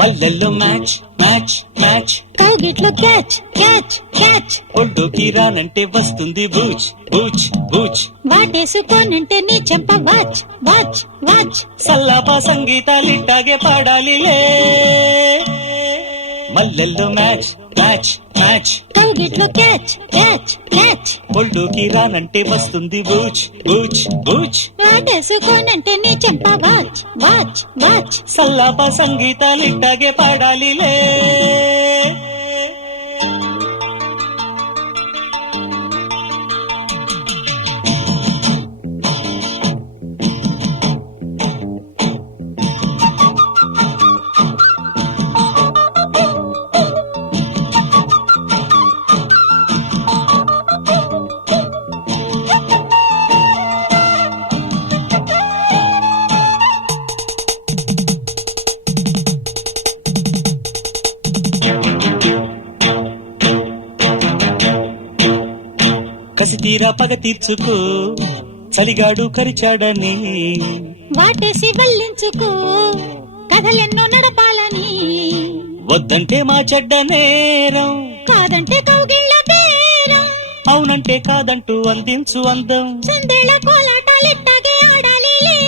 మల్లెల్లో match match match, కౌగిట్లో catch catch catch, ఒడ్డుకి రానంటే వస్తుంది బూచ్ బూచ్ బూచ్, వాటేసుకోనంటే నీ చెంప వాచ్ వాచ్ వాచ్, సల్లాపా సంగీతాలిట్టాగే పాడాలిలే. మల్లెల్లో మ్యాచ్ మ్యాచ్ మ్యాచ్, కౌగిట్లో క్యాచ్ క్యాచ్ క్యాచ్, ఒడ్డుకి రానంటే వస్తుంది బూచ్ బూచ్ బూచ్, వాటేసుకోనంటే నీ చెంప వాచ్ వాచ్ వాచ్, సల్లాపా సంగీతాలిట్టాగే పాడాలిలే. కసి తీరా పగ తీర్చుకో, చలిగాడు కరిచాడని, వాటేసి వల్లించుకో, కథలెన్నో నడపాలని, వద్దంటే మా చెడ్డ నేరం, కాదంటే కౌగిళ్ళ బేరం, అవునంటే కాదంటూ అందించు అందం, సందేళ కోలాటాలిట్టాగే ఆడాలిలే.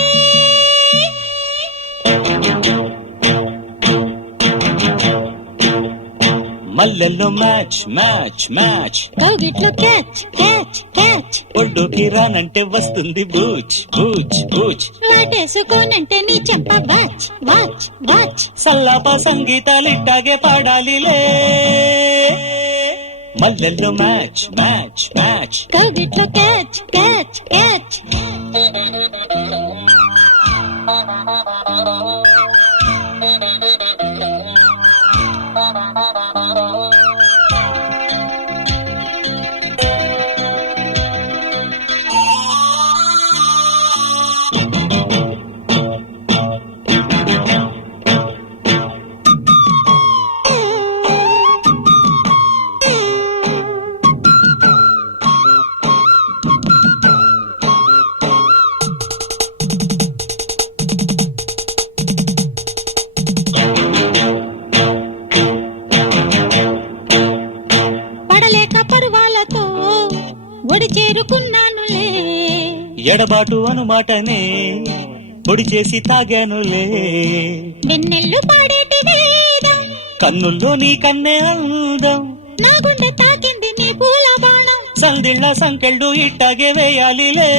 మల్లెల్లో మ్యాచ్ మ్యాచ్ మ్యాచ్, కౌగిట్లో క్యాచ్ క్యాచ్ క్యాచ్, ఒడ్డుకి రానంటే వస్తుంది బూచ్ బూచ్ బూచ్, వాటేసుకోనంటే నీ చెంప వాచ్ వాచ్ వాచ్, సల్లాపా సంగీతాలిట్టాగే పాడాలిలే. మల్లెల్లో మ్యాచ్ మ్యాచ్ మ్యాచ్, కౌగిట్లో క్యాచ్ క్యాచ్ క్యాచ్. పడలేక పరువాలతో ఒడి చేరుకున్నానులే, ఎడబాటు అనుమాటనే పొడి చేసి తాగానులే, వెన్నెల్లు పాడేటి వేదం, కన్నుల్లో నీ కన్నే అందం, నా గుండె తాకింది నీ పూల బాణం, సందిళ్ళ సంకెళ్ళు ఇట్టాగే వేయాలిలే.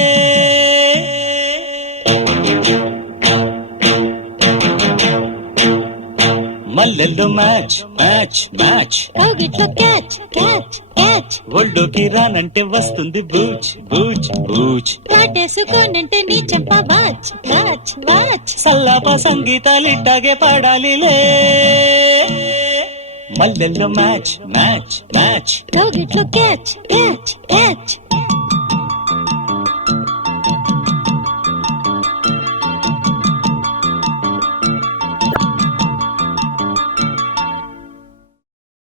మల్లెల్లో మ్యాచ్ మ్యాచ్ మ్యాచ్, కౌగిట్లో క్యాచ్ క్యాచ్ క్యాచ్, ఒళ్ళోకి రానంటే వస్తుంది బూచ్ బూచ్ బూచ్, వాటేసుకోనంటే నీ చెంప వాచ్ వాచ్ వాచ్, సల్లాపా సంగీతాలిట్టాగే పాడాలిలే. మల్లెల్లో మ్యాచ్ మ్యాచ్ మ్యాచ్, కౌగిట్లో క్యాచ్ క్యాచ్ క్యాచ్.